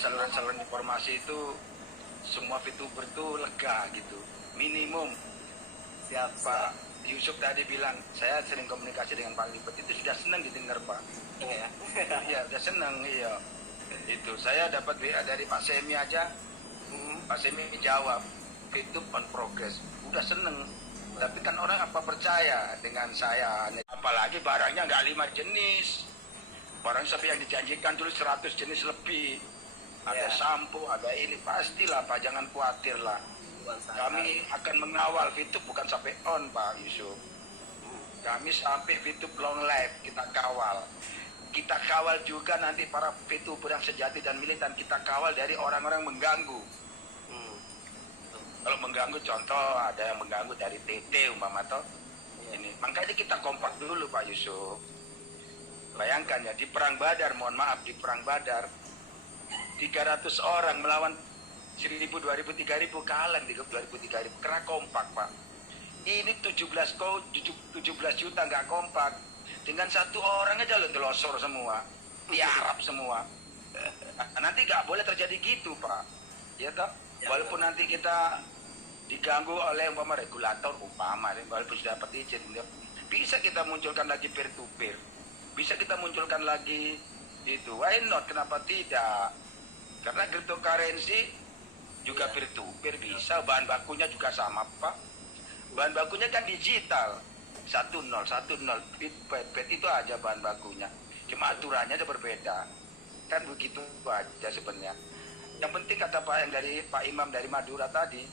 saluran-saluran informasi itu semua VTuber tuh lega gitu. Minimum Siap, Pak Yusuf tadi bilang, saya sering komunikasi dengan Pak Lipat, itu sudah senang didengar Pak. ya. Iya, udah senang, iya. Itu saya dapat WA dari Pak Semi aja, Pak Semi jawab, VTube on progress, udah seneng. Tapi kan orang apa percaya dengan saya, apalagi barangnya nggak 5 jenis. Barang sampai yang dijanjikan dulu 100 jenis lebih. Ada sampo, ada ini, pastilah Pak, jangan khawatir lah. Kami akan mengawal VTube bukan sampai on Pak Yusuf. Kami sampai VTube long life kita kawal. Kita kawal juga nanti para VTuber yang sejati dan militan, kita kawal dari orang-orang mengganggu. Kalau mengganggu, contoh ada yang mengganggu dari TT umpama toh. Ini makanya kita kompak dulu Pak Yusuf. Bayangkan ya, di perang Badar, mohon maaf, di perang Badar 300 orang melawan 1.000, 2.000, 3.000, kalah 3.000, 3.000, karena kompak Pak. Ini 17 juta nggak kompak, dengan satu orang aja lo telosor semua, tiarap semua. Nanti nggak boleh terjadi gitu Pak, ya toh. Walaupun nanti kita diganggu oleh umpama regulator, walaupun sudah dapat izin, bisa kita munculkan lagi peer to peer, bisa kita munculkan lagi itu. Why not? Kenapa tidak? Karena cryptocurrency juga peer to peer bisa, bahan bakunya juga sama Pak. Bahan bakunya kan digital, 1010 bit itu aja bahan bakunya, cuma aturannya aja berbeda, kan begitu aja sebenarnya. Yang penting kata Pak yang dari Pak Imam dari Madura tadi,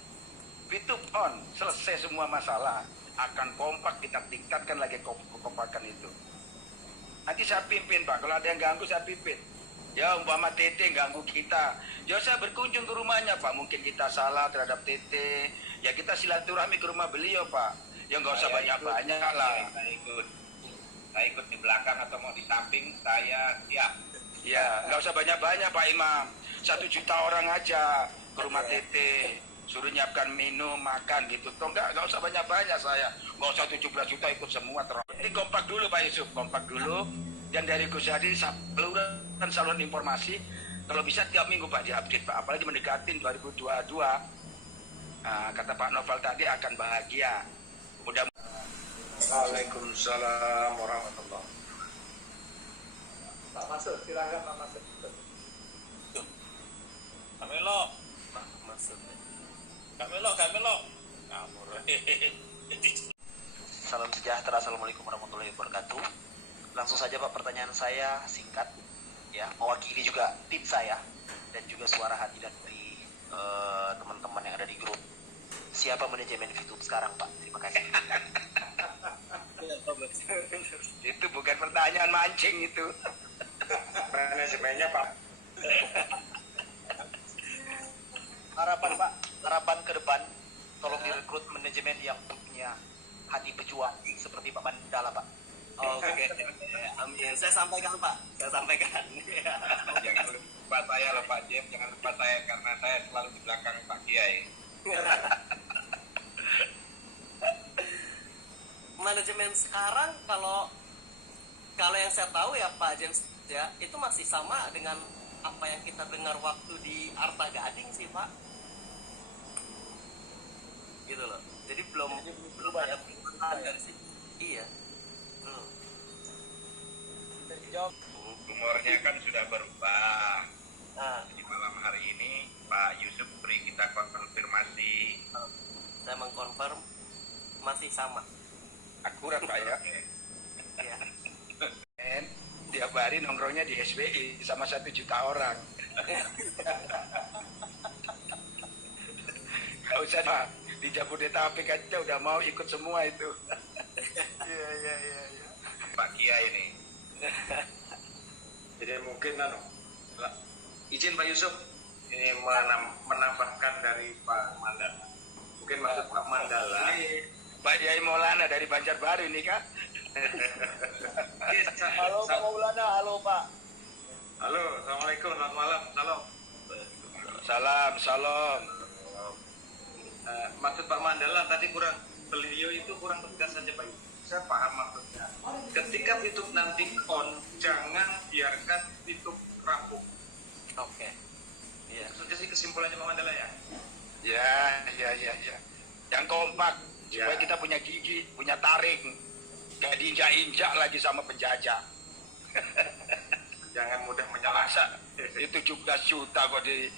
VTube on, selesai semua masalah, akan kompak, kita tingkatkan lagi kekompakan itu. Nanti saya pimpin Pak, kalau ada yang ganggu saya pimpin. Ya umpama TT ganggu kita, ya saya berkunjung ke rumahnya Pak, mungkin kita salah terhadap TT, ya kita silaturahmi ke rumah beliau Pak. Ya nggak usah banyak-banyak lah. Saya ikut di belakang atau mau di samping, saya siap. Ya nggak usah banyak-banyak Pak Imam, 1 juta orang aja ke rumah TT, suruh nyiapkan minum, makan gitu. Toh nggak usah banyak-banyak saya, nggak usah 17 juta ikut semua terus. Ini kompak dulu Pak Yusuf, kompak dulu. Dan dari Gus Yadi saluran informasi, kalau bisa tiap minggu Pak diupdate Pak, apalagi mendekati 2022. Nah, kata Pak Novel tadi akan bahagia. Mudah. Waalaikumsalam warahmatullahi. Pak Masud, silakan Pak Masud. Kamelo, Pak Masud. Kamelo. Kamur. Salam sejahtera, assalamualaikum warahmatullahi wabarakatuh. Langsung saja Pak, pertanyaan saya singkat, ya, mewakili juga tim saya dan juga suara hati dari teman-teman yang ada di grup. Siapa manajemen VTube sekarang Pak? Terima kasih. Itu bukan pertanyaan mancing itu. Manajemennya Pak. Harapan Pak, harapan ke depan, tolong direkrut manajemen yang punya hati pejuang seperti Pak Mandala Pak. Oke, amin. Saya sampaikan Pak, saya sampaikan. Jangan lupa saya loh Pak Jem, jangan lupa saya karena saya selalu di belakang Pak Kiai. Manajemen sekarang kalau yang saya tahu ya Pak James ya, itu masih sama dengan apa yang kita dengar waktu di Arta Gading sih Pak. Gitu loh. Jadi belum ada perubahan dari sini. Iya. Rumornya kan sudah berubah. Nah, Di malam hari ini Pak Yusuf beri kita konfirmasi. saya mengkonfirm masih sama. Akurat Pak ya. Ya. Men, tiap hari nongkrongnya di SBI sama 1 juta orang. Gak usah Pak, di Jabodetabek aja udah mau ikut semua itu. Iya. Pak Kiai ini. Jadi mungkin izin Pak Yusuf ini menambahkan dari Pak Mandala. Mungkin maksud Pak Mandala. Ini Pak Yai Maulana dari Banjarbaru ini kan. Halo Pak Maulana, halo Pak. Halo, assalamualaikum, selamat malam, salam. Salam. Maksud Pak Mandala tadi beliau itu kurang tegas saja Pak Yusuf. Saya paham maksudnya. Ketika YouTube nanti on, jangan biarkan YouTube rapuh. Oke. Iya. Itu sih kesimpulannya Pak Mandala ya. Ya. Yang kompak, Ya. supaya kita punya gigi, punya taring, gak diinjak-injak lagi sama penjajah. Jangan mudah menyerah. Masa itu 17 juta kok di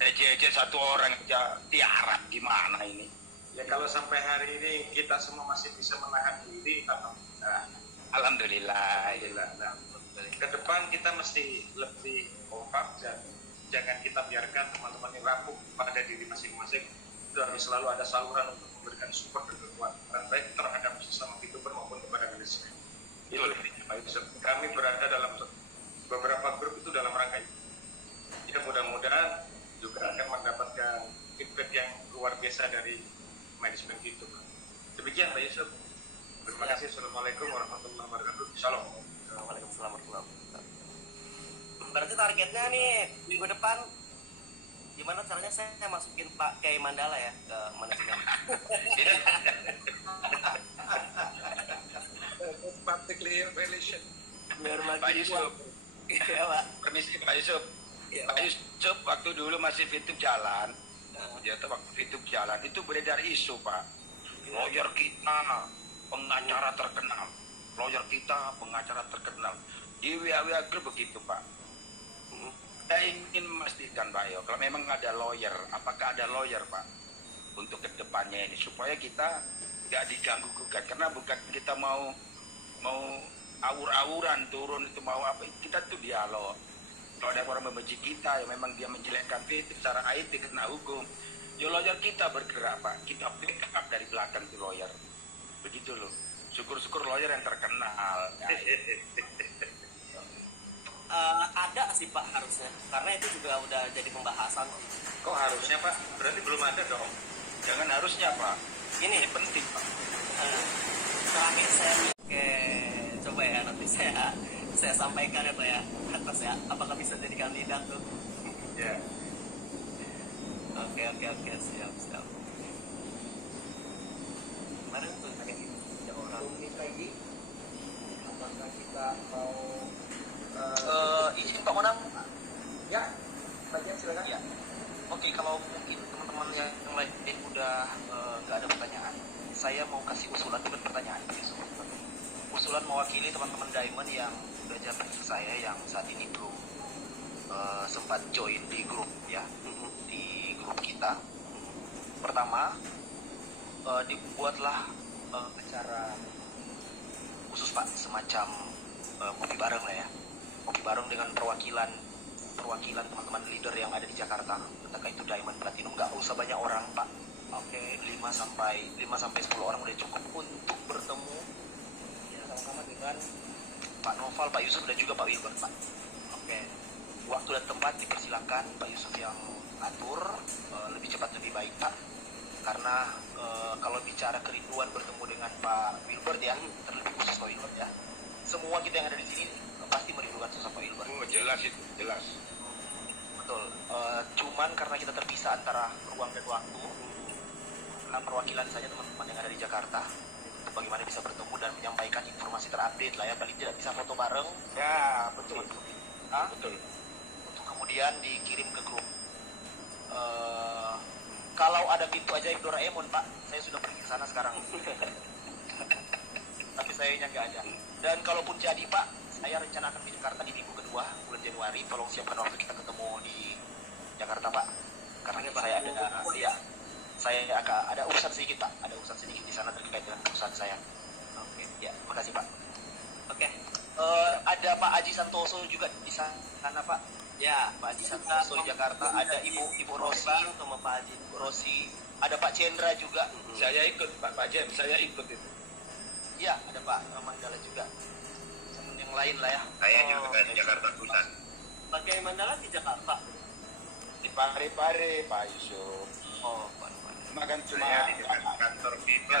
ejek satu orang aja tiarap, gimana ini? Ya kalau sampai hari ini kita semua masih bisa menahan diri, alhamdulillah. Alhamdulillah. Nah, ke depan kita mesti lebih kompak dan jangan kita biarkan teman-teman yang rapuh pada diri masing-masing. Itu harus selalu ada saluran untuk memberikan support dan kekuatan baik terhadap sesama VTuber maupun kepada manusia. Itu intinya, Pak Yusuf. Kami berada dalam beberapa grup itu dalam rangka itu. Ya mudah-mudahan juga akan mendapatkan feedback yang luar biasa dari manajemen VTuber. Demikian Pak Yusuf. Terima kasih. Assalamualaikum warahmatullahi wabarakatuh. Shalom. Waalaikumsalam warahmatullahi wabarakatuh. Berarti targetnya nih minggu depan gimana caranya saya masukin Pak Kiai Mandala ya ke manajemen? Practically relation. Biar Pak makin Yusuf, Iya Pak. permisi Pak Yusuf. Iya, Pak Pak. Yusuf waktu dulu masih VTube jalan, Nah, dia tuh waktu VTube jalan itu beredar isu Pak. Lawyer kita pengacara terkenal, lawyer kita pengacara terkenal. Di WA Group begitu Pak. Saya ingin memastikan Pak Yo, kalau memang ada lawyer, apakah ada lawyer Pak untuk kedepannya ini supaya kita nggak diganggu gugat, karena bukan kita mau awur-awuran turun itu mau apa, kita tuh dialog. Kalau ada orang membenci kita, ya memang dia menjelekkan kita secara IT kena hukum. Ya lawyer kita bergerak Pak, kita backup dari belakang tuh lawyer. Begitu loh. Syukur-syukur lawyer yang terkenal. Ya, ada sih Pak harusnya, karena itu juga udah jadi pembahasan. Kok harusnya Pak? Berarti belum ada dong. jangan harusnya Pak. Ini Ini penting Pak. terakhir saya coba ya nanti saya sampaikan ya Pak ya atas ya, apakah bisa jadi kandidat tuh? Ya. Oke siap. Kemarin tuh kayak gitu ada orang lagi apakah kita mau Izin Pak Monang. ya bagian silakan Ya. Oke, kalau mungkin teman-teman yang lain udah nggak ada pertanyaan, saya mau kasih usulan bukan pertanyaan. Usulan mewakili teman-teman Diamond yang udah jabat ke saya yang saat ini belum sempat join di grup ya, di grup kita. Pertama, dibuatlah acara khusus Pak, semacam kopi bareng lah ya, kopi bareng dengan perwakilan teman-teman leader yang ada di Jakarta, entah itu Diamond Platinum, nggak usah banyak orang Pak. Oke, 5 sampai 10 orang udah cukup untuk bertemu ya, sama-sama dengan Pak Noval, Pak Yusuf dan juga Pak Wilbert Pak. Oke, waktu dan tempat dipersilakan Pak Yusuf yang atur, lebih cepat lebih baik Pak, karena kalau bicara kerinduan bertemu dengan Pak Wilbert ya, terlebih khusus Pak Wilbert ya, semua kita yang ada di sini pasti merindukan sosok Pak Wilbert. Oh, jelas itu, jelas. Betul. Cuman karena kita terpisah antara ruang dan waktu, perwakilan saja teman-teman yang ada di Jakarta untuk bagaimana bisa bertemu dan menyampaikan informasi terupdate lah ya, paling tidak bisa foto bareng. Ya, betul. Hah? Betul. Untuk kemudian dikirim ke grup. Kalau ada pintu ajaib Doraemon Pak, saya sudah pergi ke sana sekarang. Tapi sayangnya nggak ada. Dan kalaupun jadi Pak, saya rencana akan ke Jakarta di minggu kedua bulan Januari. Tolong siapkan waktu kita ketemu di Jakarta Pak, karena saya ada urusan sedikit Pak, ada urusan sedikit di sana terkait dengan perusahaan saya. Oke, ya, makasih Pak. Oke. Ada Pak Aji Santoso juga di sana Pak. Ya, Pak Aji Santoso di Jakarta, ada Ibu Rosi, sama Pak Haji. ada Pak Cendra juga. Saya ikut Pak Jem, saya ikut itu. Iya, ada Pak Mandala juga. Sama yang lain lah ya. Saya juga di Jakarta Pusat. Pakai Mandala di Jakarta. Di Pare-Pare Pak Yusuf. Oh, Makan cuma Saya di dekat kantor FIFA.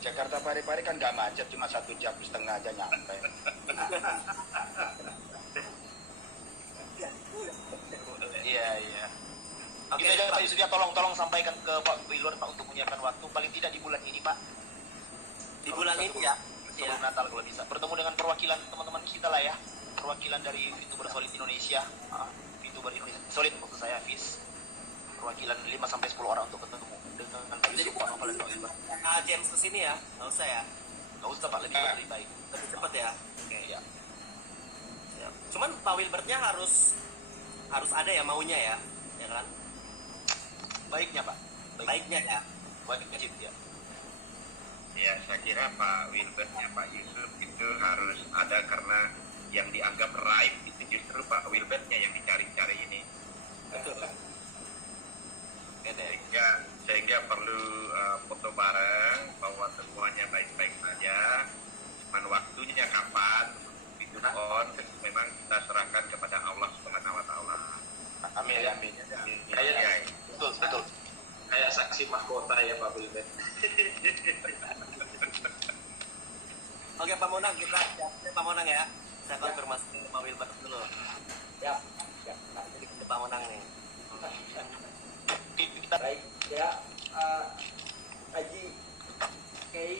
Jakarta Pare-Pare kan nggak macet, cuma 1,5 jam aja nyampe. Iya. Oke, Gitu aja Pak. Pak Yusuf ya, tolong sampaikan ke Pak Wilur Pak untuk menyiapkan waktu paling tidak di bulan ini Pak. Di bulan ini ya. Sebelum Natal kalau bisa. Bertemu dengan perwakilan teman-teman kita lah ya. Perwakilan dari VTuber Solid Indonesia, VTuber Indonesia Solid, maksud saya Hafiz, perwakilan 5-10 orang untuk ketemu dengan Pak Yusuf, Pak Novel dan Pak Wilbert. James kesini ya, nggak usah ya, Nggak usah Pak, lebih baik. lebih cepat ya. Oke. Ya. Siap. Cuman Pak Wilbertnya harus ada ya maunya ya kan? Baiknya Pak, Baiknya ya. wajib ya. Ya, saya kira Pak Wilbertnya Pak Yusuf itu harus ada karena yang dianggap right itu justru Pak Wilbertnya yang dicari-cari ini. Betul. Sehingga perlu foto bareng bahwa semuanya baik-baik saja. Cuman waktunya kapan itu memang kita serahkan kepada Allah Subhanahu wa taala. Amin. Kayak Betul. kayak saksi mahkota ya Pak Wilbert. Oke Pak Monang, kita Pak Monang ya. Saya konfirmasi ke Pak Wilbert dulu. Ya, ya. Jadi ke Pak Monang nih. Baik, ya. Haji Kei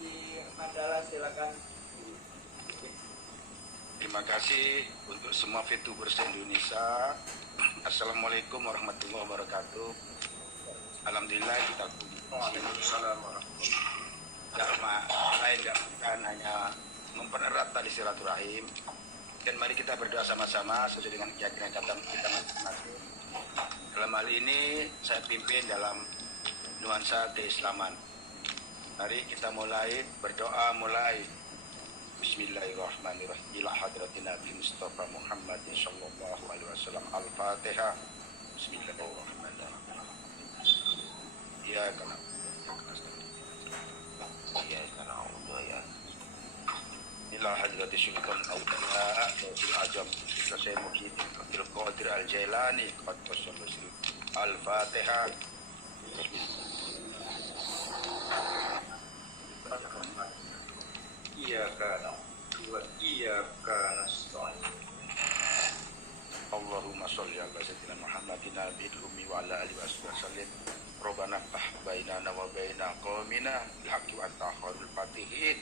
di Mandala silakan. Terima kasih untuk semua VTubers Indonesia. Assalamualaikum warahmatullahi wabarakatuh. Alhamdulillah kita puji. Waalaikumsalam warahmatullahi Lain bukan hanya mempererat tali silaturahim. Dan mari kita berdoa sama-sama sesuai dengan keyakinan kita masing-masing. Dalam hal ini saya pimpin dalam nuansa keislaman. Mari kita berdoa mulai. Bismillahirrahmanirrahim. Ila hadratin Nabi Mustafa Muhammad sallallahu alaihi wasallam. Al-Fatihah. Bismillahirrahmanirrahim. Ya kana. Ya kana ya. Ila hadratin Sultan Aulia Fil Ajam Syekh Muhyiddin Abdul Qadir Al-Jailani Qaddasallahu Al-Fatihah. Iyyaka na'budu wa iyyaka nasta'in. Allahumma sholli ala sayyidina Muhammadin nabiyil ummi wa ala alihi wasallam. Rabbana ftah bainana wa baina qaumina bil haqqi wa anta khairul fatihin.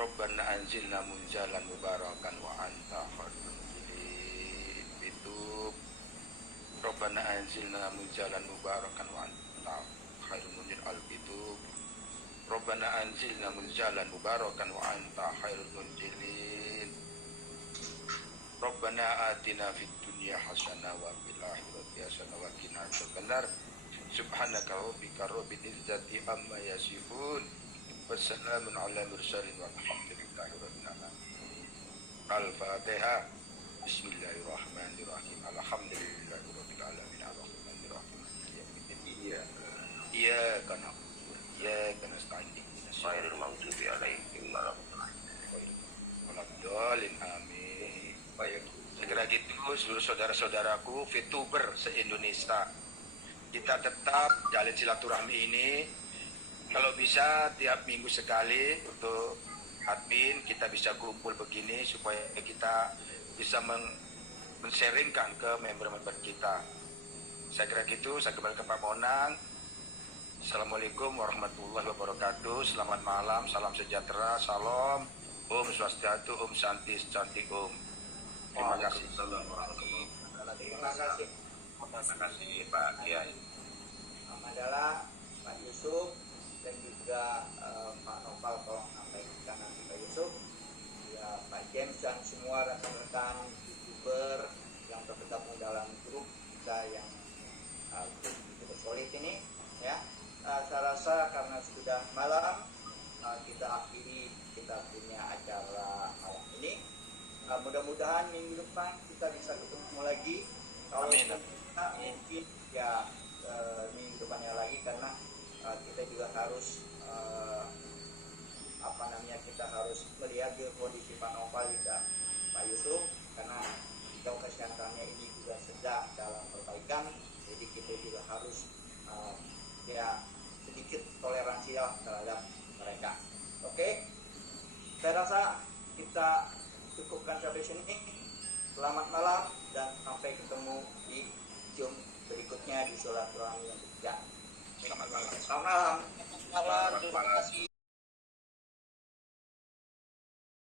Rabbana anzilna munzalan mubarakan wa anta khairul munzilin. Bitub. Rabbana anzilna munzalan mubarakan wa anta khairul munzilin. Al-Bitub. Rabbana anzilna munzalan mubarakan wa anta khairul munzilin. Rabbana atina fid dunya hasanah wa fil akhirati hasanah wa qina adzabannar. Subhanaka rabbika rabbil izzati amma yasifun. Wassalamun ala mursalin walhamdulillahi rabbil alamin. Al-Fatihah. Bismillahirrahmanirrahim. Alhamdulillahi rabbil alamin. Arrahmanir rahim. Iyyaka na'budu wa iyyaka nasta'in. Ghairil maghdubi 'alaihim waladdallin. Amin. Baik. Segera gitu seluruh saudara-saudaraku VTuber se-Indonesia. Kita tetap jalin silaturahmi ini. Kalau bisa tiap minggu sekali untuk admin kita bisa kumpul begini supaya kita bisa men-sharingkan ke member-member kita. Saya kira gitu, saya kembali ke Pak Monang. Assalamualaikum warahmatullahi wabarakatuh. Selamat malam, salam sejahtera, salam, Om Swastiastu, Om Santi, Santi Om. Terima kasih. Terima kasih. Terima kasih Pak Kiai. Mandala, Pak Yusuf, dan juga Pak Novel, tolong sampaikan nanti Pak Yusuf, ya Pak James dan semua rekan-rekan YouTuber yang tergabung dalam grup kita yang grup solid ini, ya. Saya rasa karena sudah malam, kita akhiri kita punya acara malam ini. Mudah-mudahan minggu depan kita bisa ketemu lagi. Kalau kita mungkin ya minggu depannya lagi, karena kita juga harus kita harus melihat kondisi Pak Novel dan Pak Yusuf, karena jauh kesehatannya ini juga sedang dalam perbaikan, jadi kita juga harus ya sedikit toleransi terhadap mereka. Oke, saya rasa kita cukupkan sampai sini. Selamat malam dan sampai ketemu di Zoom berikutnya di silaturahmi yang ketiga. Selamat malam. Selamat malam. Terima kasih.